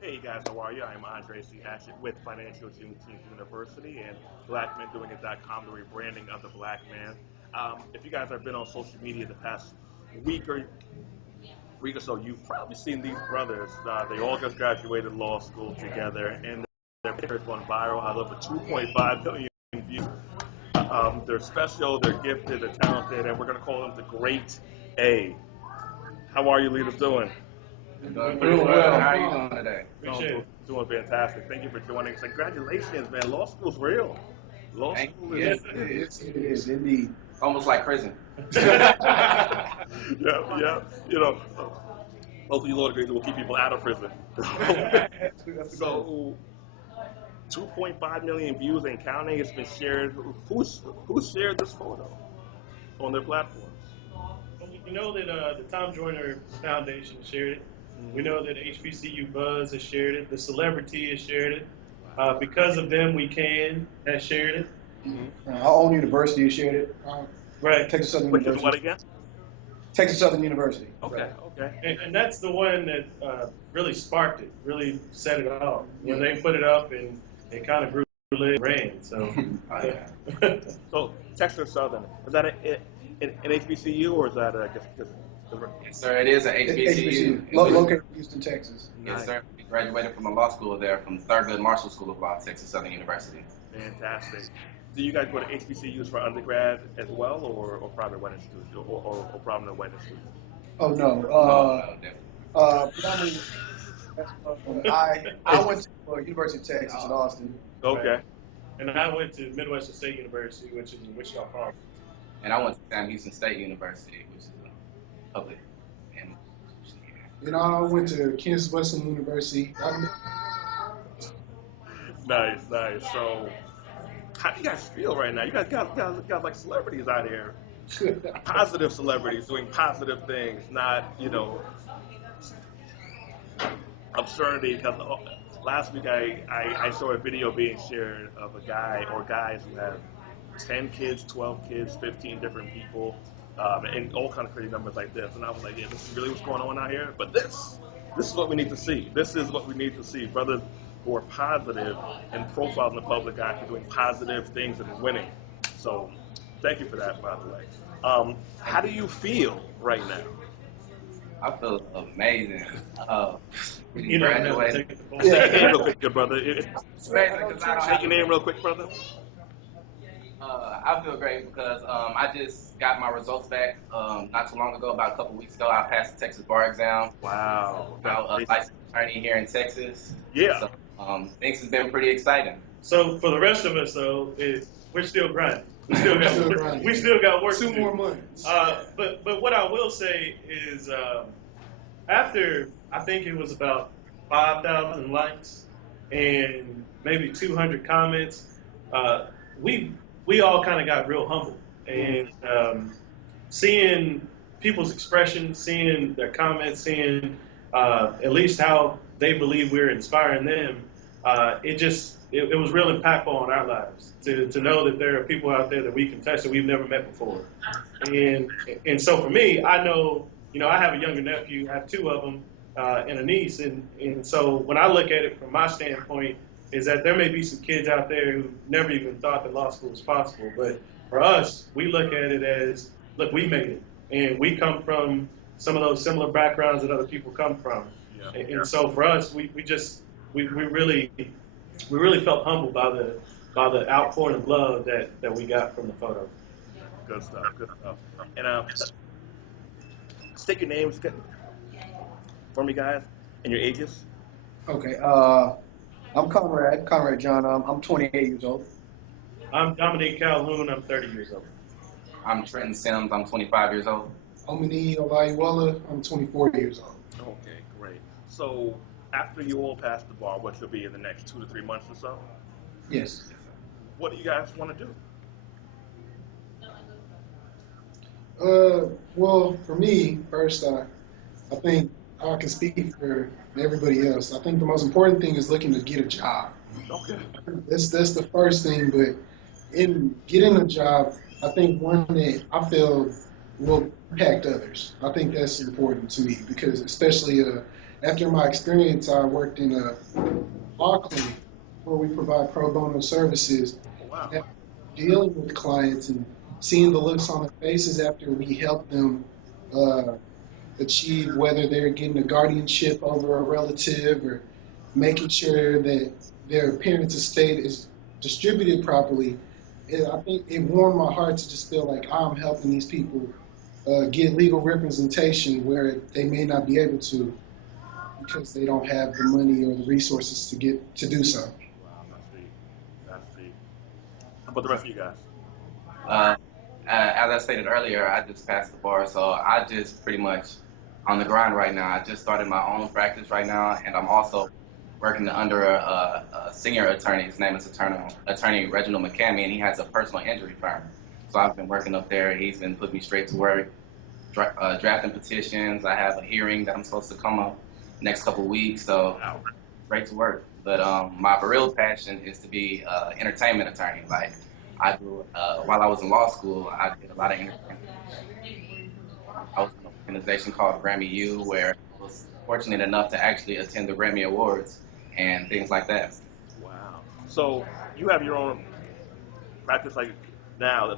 Hey guys, how are you? I'm Andre C. Hatchett with Financial Juneteenth University and BlackMenDoingIt.com, the rebranding of the black man. If you guys have been on social media the past week or week or so, you've probably seen these brothers. They all just graduated law school together, and their pictures went viral. I love the 2.5 million views. They're special, they're gifted, they're talented, and we're going to call them the Great A. How are you leaders doing? Doing pretty well. How are you doing today? Doing fantastic. Thank you for joining. Congratulations, man. Law school's real. Law school is. Yes, it is indeed. Almost like prison. Yeah, yeah. You know, hopefully, Lord agrees will keep people out of prison. So, 2.5 million views and counting. It's been shared. Who shared this photo on their platforms? You know that the Tom Joyner Foundation shared it. We know that HBCU Buzz has shared it. The Celebrity has shared it. Because of Them We Can has shared it. Our own university has shared it. Right. Texas Southern Which University. is what again? Texas Southern University. Okay, okay. And that's the one that really sparked it, really set it off. When they put it up and it kind of grew and ran. So, So Texas Southern, is that an HBCU or is that just Yes, sir. It is an HBCU. Located in Houston, Texas. Yes, sir. We graduated from a law school there, from Thurgood Marshall School of Law, Texas Southern University. Fantastic. Do you guys go to HBCUs for undergrad as well, or private wedding institutes, or prominent wedding institutes? Oh no. Predominantly, I went to University of Texas at Austin. Okay. and I went to Midwestern State University, which is in Wichita Falls. And I went to Sam Houston State University, which is a public. And I went to Kansas Western University. Nice, nice. So, how do you guys feel right now? You guys got like celebrities out here, positive celebrities doing positive things, not absurdity. Because last week I saw a video being shared of a guy or guys who have 10 kids, 12 kids, 15 different people, and all kind of crazy numbers like this. And I was like, yeah, this is really what's going on out here. But this is what we need to see. This is what we need to see. Brothers who are positive and profiling the public eye for doing positive things and winning. So thank you for that, by the way. How do you feel right now? I feel amazing. You know, Graduated. Say your name real quick, good brother. Say your name real quick, brother. I feel great because I just got my results back not too long ago, about a couple weeks ago. I passed the Texas bar exam. Wow. I'm a licensed attorney here in Texas. Yeah. So things has been pretty exciting. So for the rest of us, though, we're still grinding. We still got work to do. 2 more months. But what I will say is, after I think it was about 5,000 likes and maybe 200 comments, we all kind of got real humble, and seeing people's expressions, seeing their comments, seeing at least how they believe we're inspiring them, it was real impactful on our lives to know that there are people out there that we can touch that we've never met before. And so for me, I know, I have a younger nephew, I have 2 of them, and a niece, and so when I look at it from my standpoint, is that there may be some kids out there who never even thought that law school was possible, but for us, we look at it as, look, we made it, and we come from some of those similar backgrounds that other people come from. Yeah. And so for us, we really felt humbled by the outpouring of love that we got from the photo. Good stuff, good stuff. And state your names for me, guys, and your ages. Okay. I'm Conrad John. I'm 28 years old. I'm Dominique Calhoun. I'm 30 years old. I'm Trenton Sims. I'm 25 years old. Omini Olaiwala. I'm 24 years old. Okay, great. So after you all pass the bar, which will be in the next 2 to 3 months or so, Yes. what do you guys want to do? Well, for me, first, I think I can speak for everybody else. I think the most important thing is looking to get a job. Okay. That's the first thing, but in getting a job, I think one that I feel will impact others. I think that's important to me because especially after my experience, I worked in a law clinic where we provide pro bono services, Wow. and dealing with clients and seeing the looks on their faces after we help them achieve whether they're getting a guardianship over a relative or making sure that their parents' estate is distributed properly. I think it warmed my heart to just feel like I'm helping these people get legal representation where they may not be able to because they don't have the money or the resources to do so. Wow, that's deep. That's deep. How about the rest of you guys? As I stated earlier, I just passed the bar, so I just pretty much on the grind right now. I just started my own practice right now, and I'm also working under a senior attorney. His name is Attorney Reginald McCamey, and he has a personal injury firm. So I've been working up there. He's been putting me straight to work, drafting petitions. I have a hearing that I'm supposed to come up next couple of weeks, so straight to work. But my real passion is to be an entertainment attorney. Like I do, while I was in law school, I did a lot of entertainment. I was in an organization called Grammy U, where I was fortunate enough to actually attend the Grammy Awards and things like that. Wow. So you have your own practice like now,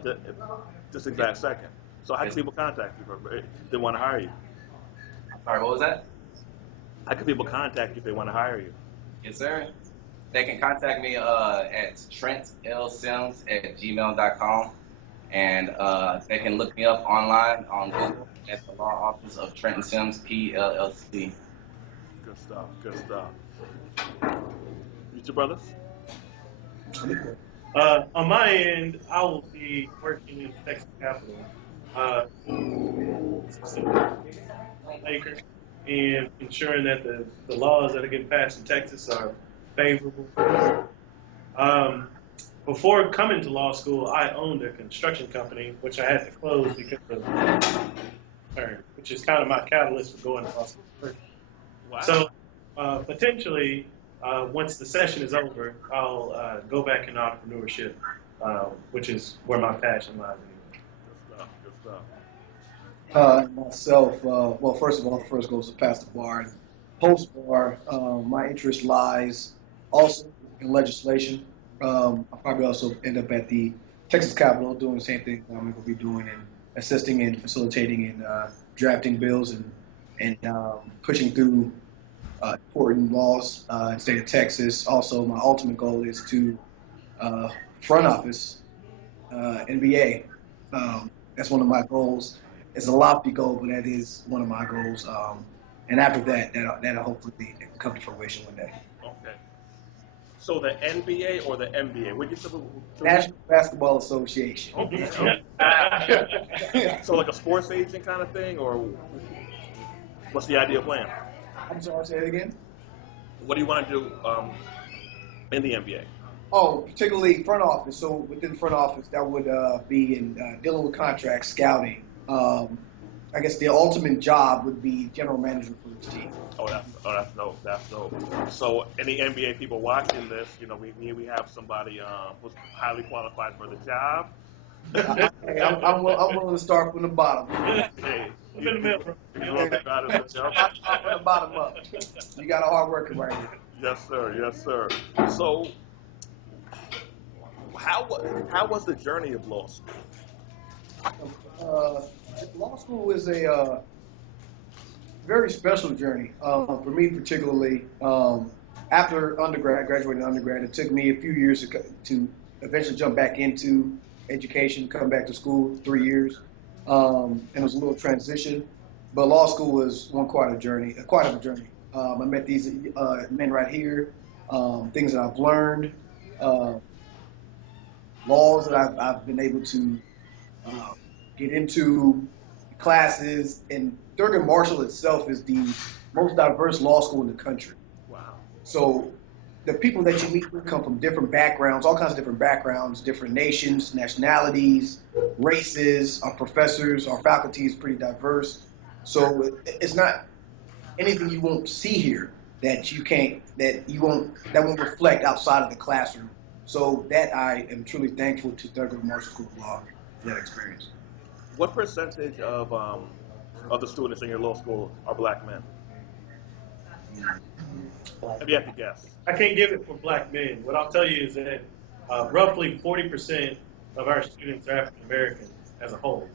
this exact second. So how can people contact you if they want to hire you? I'm sorry, what was that? How can people contact you if they want to hire you? Yes, sir. They can contact me at trentlsims@gmail.com, and they can look me up online on Google at the Law Office of Trent Sims, PLLC. Good stuff. Good stuff. You two brothers? On my end, I will be working in the Texas Capitol, maker, and ensuring that the laws that are getting passed in Texas are favorable. Before coming to law school, I owned a construction company, which I had to close because of which is kind of my catalyst for going to law school. Wow. So potentially, once the session is over, I'll go back in entrepreneurship, which is where my passion lies. Good stuff. Good stuff. Myself, well, first of all, the first goes to past the bar. And post bar, my interest lies also in legislation. I'll probably also end up at the Texas Capitol doing the same thing I'm going to be doing and assisting and facilitating and drafting bills and pushing through important laws in the state of Texas. Also, my ultimate goal is to front office NBA. That's one of my goals. It's a lofty goal, but that is one of my goals. And after that'll hopefully come to fruition one day. Okay. So the NBA or the NBA? What you say? National Basketball Association. Okay. So like a sports agent kind of thing, or what's the ideal plan? I'm sorry, say it again. What do you want to do in the NBA? Oh, particularly front office. So within front office, that would be in dealing with contracts, scouting. I guess the ultimate job would be general manager for the team. That's dope. That's dope. So any NBA people watching this, we have somebody who's highly qualified for the job. I'm willing to start from the bottom. Hey, I'm in the middle. from the bottom up. You got a hard worker right here. Yes, sir. Yes, sir. So, how was the journey of law school? Law school is a very special journey for me, particularly. After graduating undergrad, it took me a few years to eventually jump back into education, come back to school, 3 years, and it was a little transition. But law school was quite of a journey. I met these men right here, things that I've learned, laws that I've been able to get into, classes, and Thurgood Marshall itself is the most diverse law school in the country. Wow. So the people that you meet come from different backgrounds, all kinds of different backgrounds, different nations, nationalities, races. Our professors, our faculty is pretty diverse. So it's not anything you won't see here that won't reflect outside of the classroom. So that I am truly thankful to Thurgood Marshall School of Law for that experience. What percentage of the students in your law school are black men? If you have to guess. I can't give it for black men. What I'll tell you is that roughly 40% of our students are African American as a whole.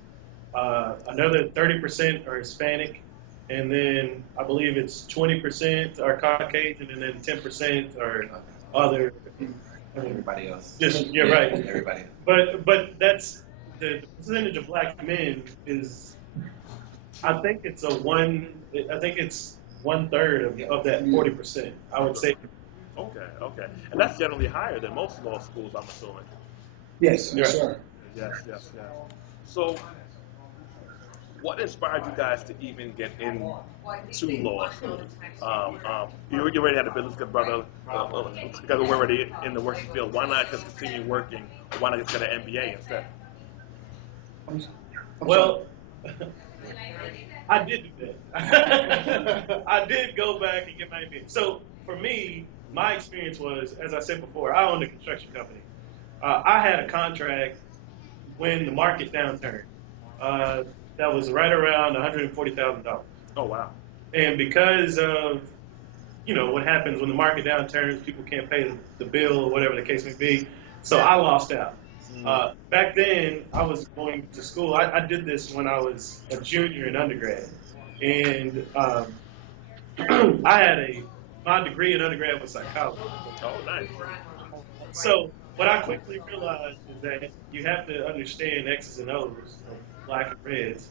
Another 30% are Hispanic, and then I believe it's 20% are Caucasian, and then 10% are other. Everybody else. Just you're right. Everybody. But that's the percentage of black men is. I think it's 1/3 of that 40%. I would say. Okay. And that's generally higher than most law schools, I'm assuming. Yes, Yes, sir. Yes. So, what inspired you guys to even get into law school? You already had a business, good brother. You guys were already in the working field. Why not just continue working? Or why not just get an MBA instead? Well, I did do that. I did go back and get my MBA. So for me, my experience was, as I said before, I owned a construction company. I had a contract when the market downturned. That was right around $140,000. Oh, wow. And because of, what happens when the market downturns, people can't pay the bill or whatever the case may be. So I lost out. Back then, I was going to school. I did this when I was a junior in undergrad. And my degree in undergrad was psychology. Oh, nice. So what I quickly realized is that you have to understand X's and O's, black and reds.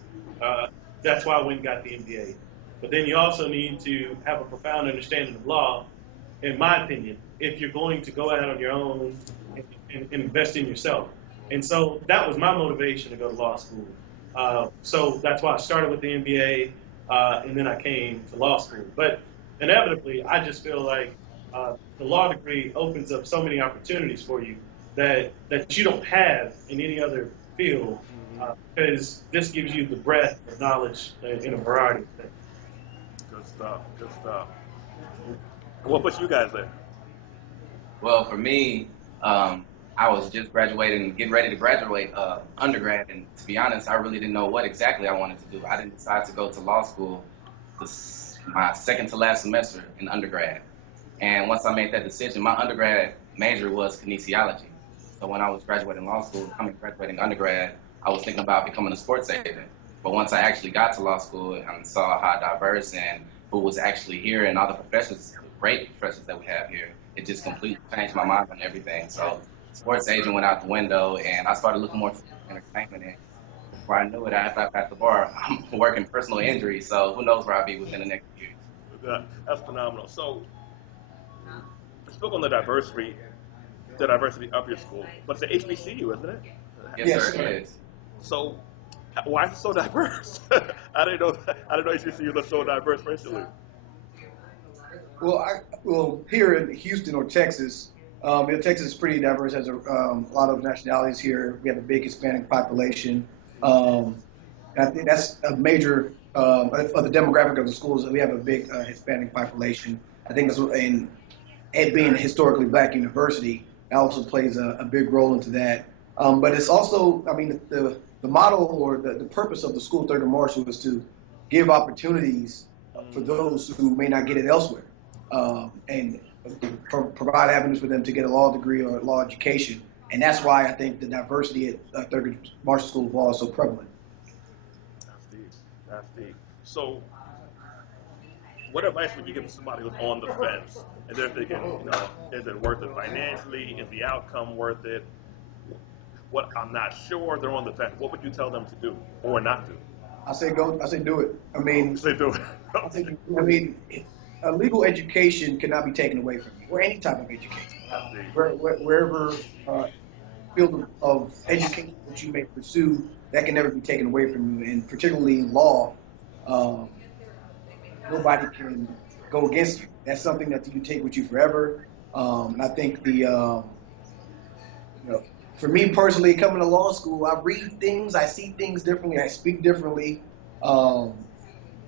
That's why I went and got the MBA. But then you also need to have a profound understanding of law, in my opinion, if you're going to go out on your own and invest in yourself. And so that was my motivation to go to law school. So that's why I started with the MBA, and then I came to law school. But inevitably, I just feel like the law degree opens up so many opportunities for you that you don't have in any other field, because this gives you the breadth of knowledge in a variety of things. Good stuff. What puts you guys there? Well, for me, I was just getting ready to graduate undergrad, and to be honest, I really didn't know what exactly I wanted to do. I didn't decide to go to law school my second to last semester in undergrad. And once I made that decision, my undergrad major was kinesiology. So when I was graduating law school, graduating undergrad, I was thinking about becoming a sports agent. But once I actually got to law school and saw how diverse and who was actually here and all the professions, great professions that we have here, it just completely changed my mind on everything. So sports agent went out the window, and I started looking more for entertainment. And before I knew it, after I passed the bar, I'm working personal injury. So who knows where I'll be within the next year. That's phenomenal. So, spoke on the diversity of your school, but it's the HBCU, isn't it? Yes, sir, it is. So, why is it so diverse? I didn't know HBCUs are so diverse racially. Well, here in Houston or Texas, Texas is pretty diverse. Has a lot of nationalities here. We have a big Hispanic population. And I think that's a major of the demographic of the schools. We have a big Hispanic population. I think that's and it being a historically black university, that also plays a big role into that. But it's also, the model or the purpose of the school, Thurgood Marshall, is to give opportunities for those who may not get it elsewhere, and provide avenues for them to get a law degree or a law education. And that's why I think the diversity at Thurgood Marshall School of Law is so prevalent. That's deep. So, what advice would you give to somebody who's on the fence and they're thinking, is it worth it financially? Is the outcome worth it? What, I'm not sure. They're on the fence. What would you tell them to do or not do? I say do it. Say do it. A legal education cannot be taken away from you, or any type of education. Wherever field of education that you may pursue, that can never be taken away from you. And particularly in law, nobody can go against you. That's something that you take with you forever. And I think for me personally, coming to law school, I read things, I see things differently, I speak differently.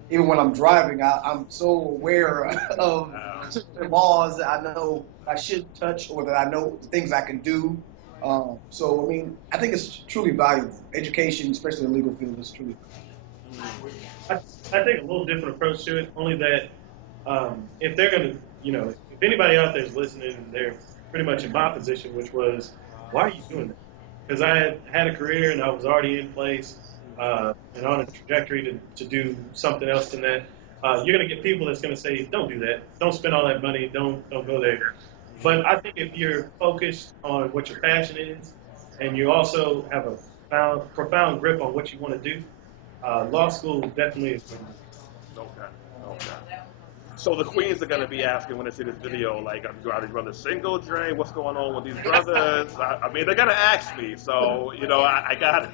Even when I'm driving, I'm so aware of the laws that I know I should touch or that I know things I can do. I think it's truly valuable. Education, especially in the legal field, is truly valuable. I take a little different approach to it, only that if they're going to, if anybody out there is listening and they're pretty much in my position, which was, why are you doing that? Because I had a career and I was already in place and on a trajectory to do something else than that. You're going to get people that's going to say, don't do that. Don't spend all that money. Don't go there. But I think if you're focused on what your passion is and you also have a profound grip on what you want to do, law school definitely is going to. Okay. So the queens are going to be asking when they see this video, like, are these brothers single, Dre? What's going on with these brothers? I mean, they're going to ask me, so, I got it.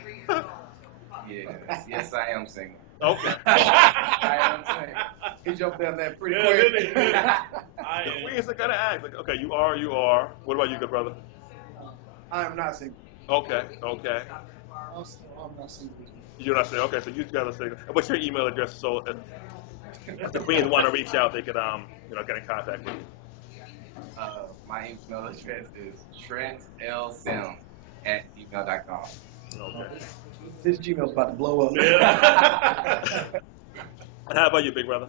Yes, I am single. Okay. I am single. He jumped down there pretty quick. The queens are going to ask. Like, okay, you are. What about you, good brother? I am not single. Okay. I'm not single. You're not single. Okay, so you guys are single. What's your email address? So if the queens want to reach out, they could, get in contact with you. My email address is trentlsims@gmail.com. Okay. This Gmail's about to blow up. Yeah. And how about you, big brother?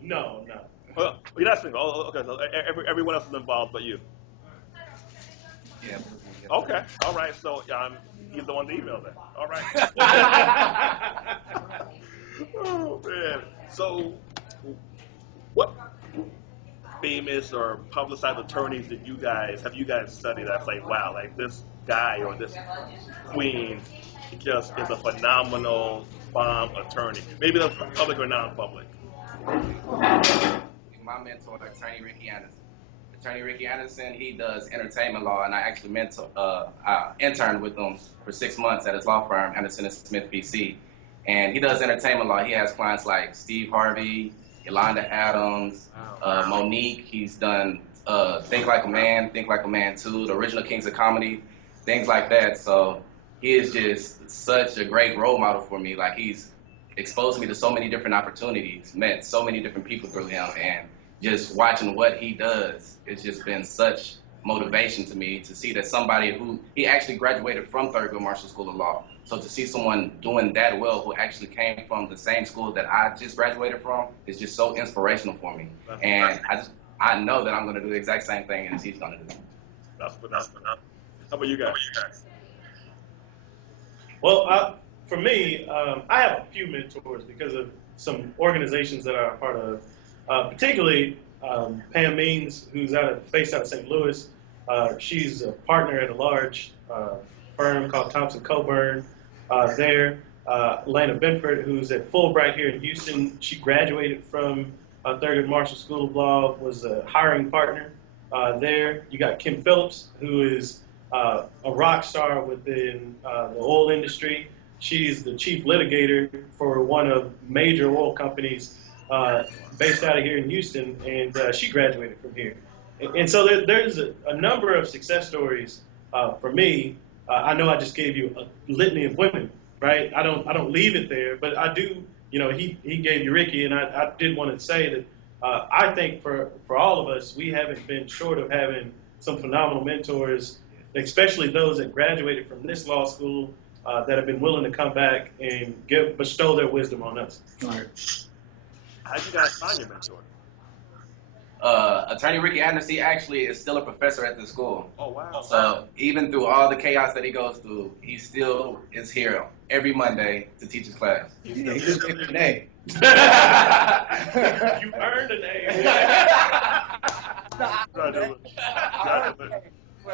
No. Well, you're not single. Oh, okay, so everyone else is involved but you. Yeah. Okay, all right. So he's the one to email then. All right. Oh man. So, what famous or publicized attorneys have you guys studied? That's like, wow, like this guy or this queen just is a phenomenal bomb attorney. Maybe that's public or non-public. My mentor, Attorney Ricky Anderson. Attorney Ricky Anderson, he does entertainment law, and I actually I interned with him for 6 months at his law firm, Anderson & Smith PC. And he does entertainment law. He has clients like Steve Harvey, Yolanda Adams, Monique. He's done Think Like a Man 2, the original Kings of Comedy, things like that. So he is just such a great role model for me. Like, he's exposed me to so many different opportunities, met so many different people through him, and just watching what he does, it's just been such motivation to me to see that somebody who, he actually graduated from Thurgood Marshall School of Law. So to see someone doing that well who actually came from the same school that I just graduated from is just so inspirational for me. And I know that I'm going to do the exact same thing as he's going to do. That's phenomenal. How about you guys? Well, for me, I have a few mentors because of some organizations that I'm a part of, particularly Pam Means, who's based out of St. Louis. She's a partner at a large firm called Thompson Coburn there. Lana Benford, who's at Fulbright here in Houston. She graduated from Thurgood Marshall School of Law, was a hiring partner there. You got Kim Phillips, who is a rock star within the oil industry. She's the chief litigator for one of major oil companies based out of here in Houston, and she graduated from here. And so there's a number of success stories for me. I know I just gave you a litany of women, right? I don't leave it there, but I do. He gave you Ricky, and I did want to say that I think for all of us, we haven't been short of having some phenomenal mentors, especially those that graduated from this law school that have been willing to come back and bestow their wisdom on us. All right. How'd you guys find your mentor? Attorney Ricky Anderson, he actually is still a professor at the school. Oh, wow. So even through all the chaos that he goes through, he still is here every Monday to teach his class. He just gave me an A. You earned an A.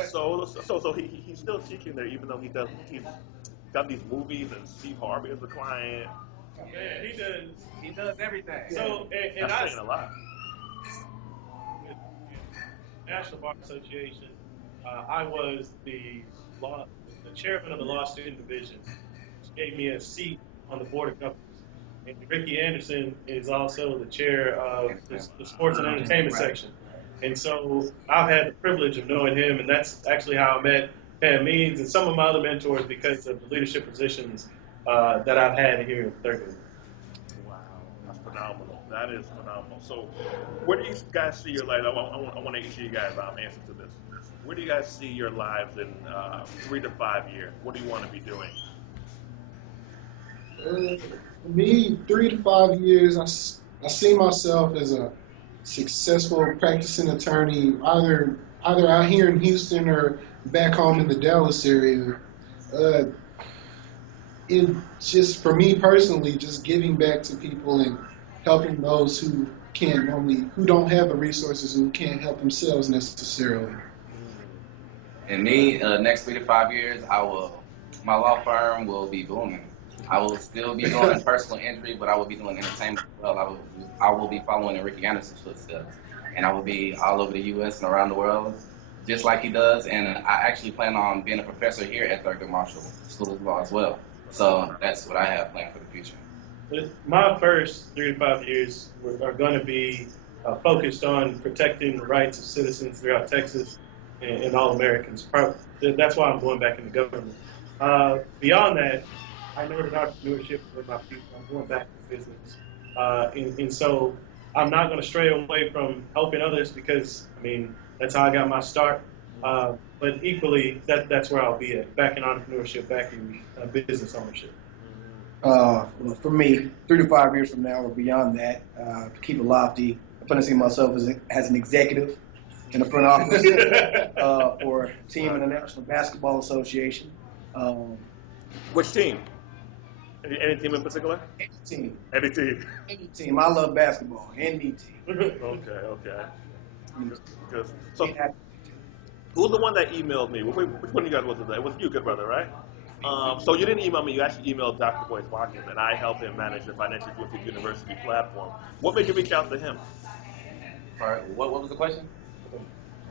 So he's still teaching there, even though he's done these movies and Steve Harvey is a client. Man, He does everything. So, and That's saying a lot. National Bar Association, I was the chairman of the Law Student Division, which gave me a seat on the Board of Governors. And Ricky Anderson is also the chair of the Sports and Entertainment section. And so I've had the privilege of knowing him, and that's actually how I met Pam Means and some of my other mentors because of the leadership positions that I've had here at Thurgood. Wow, that's phenomenal. That is phenomenal. So, where do you guys see your life? I want to each of you guys answer to this. Where do you guys see your lives in 3 to 5 years? What do you want to be doing? For me, 3 to 5 years, I see myself as a successful practicing attorney, either out here in Houston or back home in the Dallas area. It just, for me personally, just giving back to people and helping those who who don't have the resources, who can't help themselves necessarily. And me, next 3 to 5 years, my law firm will be booming. I will still be doing personal injury, but I will be doing entertainment as well. I will be following in Ricky Anderson's footsteps, and I will be all over the U.S. and around the world, just like he does. And I actually plan on being a professor here at Thurgood Marshall School of Law as well. So that's what I have planned for the future. My first 3 to 5 years are going to be focused on protecting the rights of citizens throughout Texas and all Americans. That's why I'm going back into government. Beyond that, I know that entrepreneurship is in my future. I'm going back to business. And so I'm not going to stray away from helping others because, I mean, that's how I got my start. But equally, that's where I'll be at, back in entrepreneurship, back in business ownership. Well, for me, 3 to 5 years from now or beyond that, to keep it lofty, I plan to see myself as an executive in the front office for Team International Basketball Association. Which team? Any team in particular? Any team. Any team. Any team. I love basketball. Any team. Okay. Good. So, who was the one that emailed me? Which one of you guys was it? It was you, good brother, right? So you didn't email me. You actually emailed Dr. Boyce Watkins, and I helped him manage the Financial Juneteenth University platform. What made you reach out to him? All right, what was the question?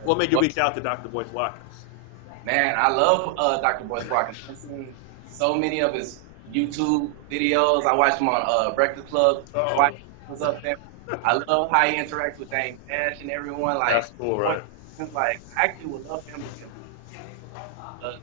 What made you reach out to Dr. Boyce Watkins? Man, I love Dr. Boyce Watkins. I've seen so many of his YouTube videos. I watched him on Breakfast Club. Was up there. I love how he interacts with Dame Dash and everyone. Like, that's cool, right? Like, I actually would love him.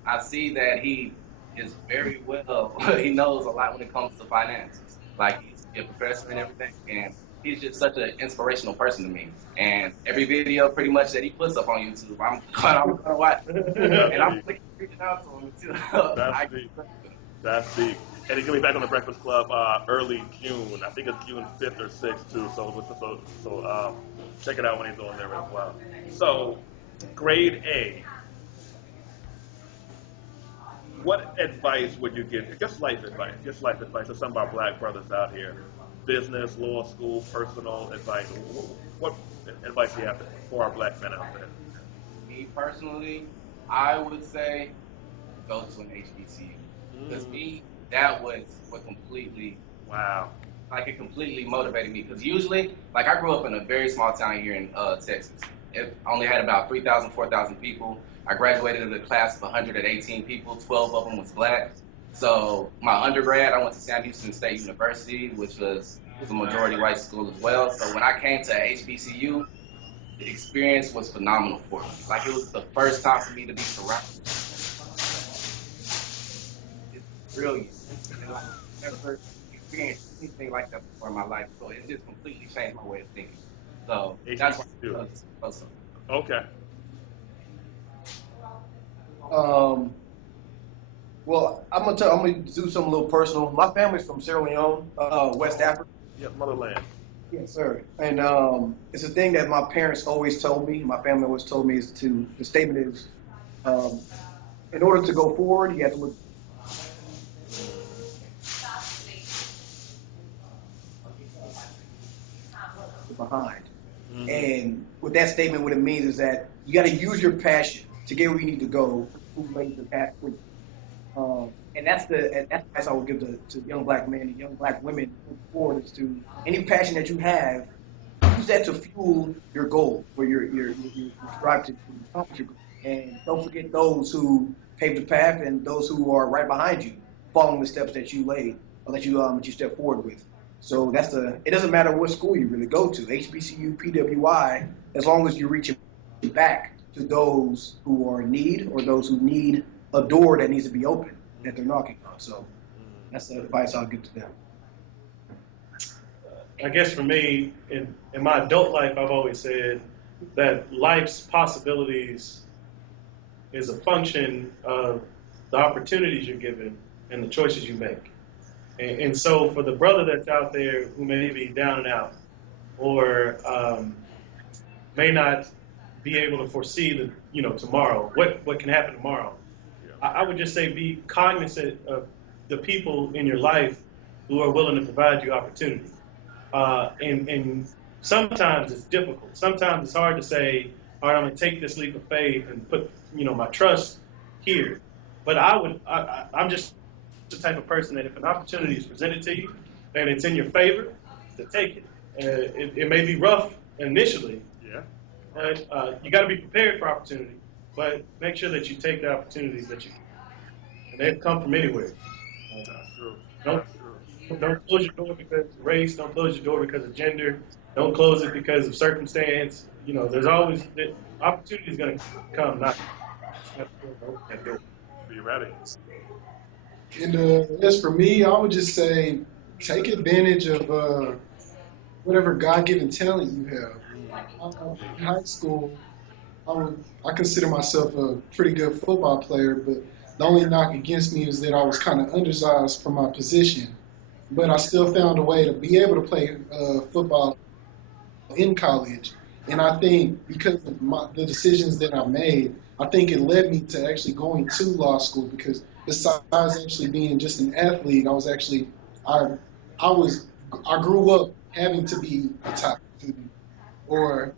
I see that he is very well. He knows a lot when it comes to finances. Like, he's a professor and everything, and he's just such an inspirational person to me. And every video pretty much that he puts up on YouTube, I'm gonna watch. And I'm reaching out to him too. That's deep. And he's gonna be back on the Breakfast Club early June. I think it's June 5th or 6th too. So check it out when he's on there as well. So, grade A. What advice would you give? Just life advice to some of our black brothers out here. Business, law school, personal advice. What advice do you have for our black men out there? Me personally, I would say go to an HBCU. Because that was what completely, like it completely motivated me. Because usually, like I grew up in a very small town here in Texas. It only had about 3,000, 4,000 people. I graduated in a class of 118 people, 12 of them was black. So my undergrad, I went to Sam Houston State University, which was a majority white school as well. So when I came to HBCU, the experience was phenomenal for me. Like it was the first time for me to be surrounded. It's brilliant. And I've never experienced anything like that before in my life. So it just completely changed my way of thinking. So that's what I do. Okay. Well, I'm gonna do something a little personal. My family's from Sierra Leone, West Africa. Yeah, motherland. Yes, sir. And it's a thing that my parents always told me. My family always told me the statement is, in order to go forward, you have to look behind. Mm-hmm. And with that statement, what it means is that you got to use your passion to get where you need to go. Who laid the path for you? And that's the advice I would give to young black men and young black women moving forward is to any passion that you have, use that to fuel your goal, where you strive to accomplish your goal. And don't forget those who paved the path and those who are right behind you, following the steps that you laid or that you step forward with. So it doesn't matter what school you really go to, HBCU, PWI, as long as you're reaching back to those who are in need or those who need a door that needs to be open that they're knocking on. So that's the advice I'll give to them. I guess for me, in my adult life, I've always said that life's possibilities is a function of the opportunities you're given and the choices you make. And so for the brother that's out there who may be down and out or may not be able to foresee tomorrow, what can happen tomorrow. I would just say be cognizant of the people in your life who are willing to provide you opportunity. And sometimes it's difficult. Sometimes it's hard to say, all right, I'm going to take this leap of faith and put, my trust here. But I'm just the type of person that if an opportunity is presented to you and it's in your favor, to take it. It may be rough initially. Yeah. But you got to be prepared for opportunity. But make sure that you take the opportunities that you can. And they come from anywhere. Don't close your door because of race. Don't close your door because of gender. Don't close it because of circumstance. There's always opportunity is going to come. Not be ready. And as for me, I would just say take advantage of whatever God-given talent you have. In high school, I consider myself a pretty good football player, but the only knock against me is that I was kind of undersized for my position. But I still found a way to be able to play football in college. And I think because of the decisions that I made, I think it led me to actually going to law school because besides actually being just an athlete, I grew up having to be a top student, or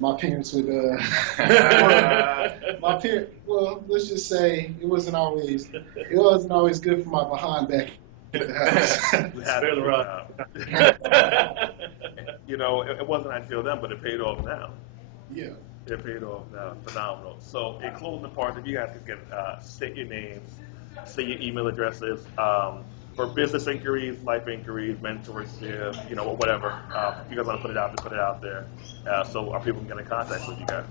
my parents would, well, let's just say it wasn't always good for my behind back at the house. It wasn't until then, but it paid off now. Yeah. It paid off now. Phenomenal. So in closing part, if you guys could state your names, say your email addresses, for business inquiries, life inquiries, mentorship, whatever. If you guys want to put it out there. So our people can get in contact with you guys.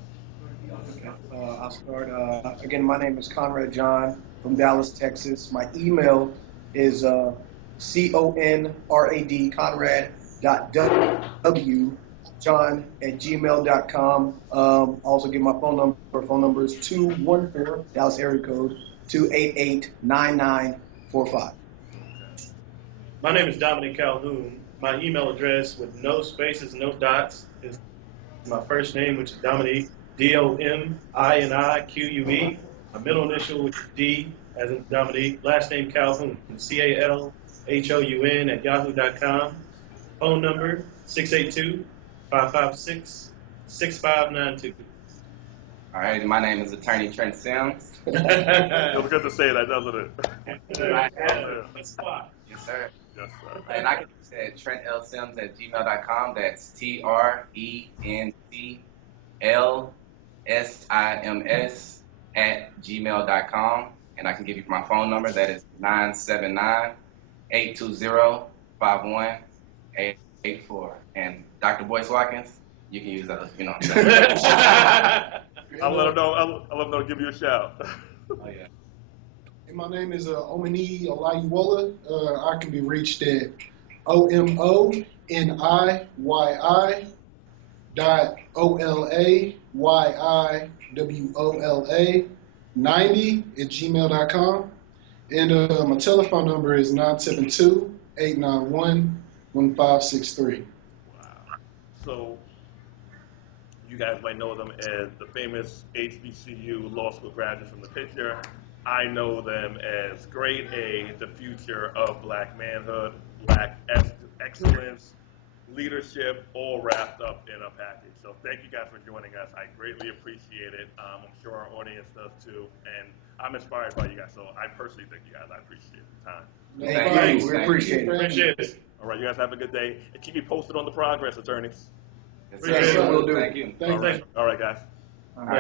I'll start. Again, my name is Conrad John from Dallas, Texas. My email is CONRAD, Conrad.W, John@gmail.com. Also give my phone number. Phone number is 214, Dallas area code, 288-9945. My name is Dominic Calhoun. My email address with no spaces, no dots is my first name, which is Dominique, DOMINIQUE. My middle initial, which is D, as in Dominique. Last name Calhoun, CALHOUN @yahoo.com. Phone number 682-556-6592. All right, my name is Attorney Trent Sims. Feels good to say that, doesn't it? That's why. Yes, sir. Yes, sir. And I can use at TrentLSims@gmail.com. That's TRENTLSIMS@gmail.com. And I can give you my phone number. That is 979-820-5184. And Dr. Boyce Watkins, you can use that, I'll let him know. I'll let him know to give you a shout. Oh, yeah. And my name is Omani Olayiwola. I can be reached at OMONIYI.OLAYIWOLA90@gmail.com. And my telephone number is 972-891-1563. Wow. So you guys might know them as the famous HBCU law school graduates from the picture. I know them as grade A, the future of black manhood, black excellence, leadership, all wrapped up in a package. So thank you guys for joining us. I greatly appreciate it. I'm sure our audience does too. And I'm inspired by you guys. So I personally thank you guys. I appreciate the time. Thank you. We appreciate it. Appreciate it. All right, you guys have a good day. And keep me posted on the progress, attorneys. Yes, Appreciate sir. it. Will do. Thank you. Thank you. All right, guys. All All right.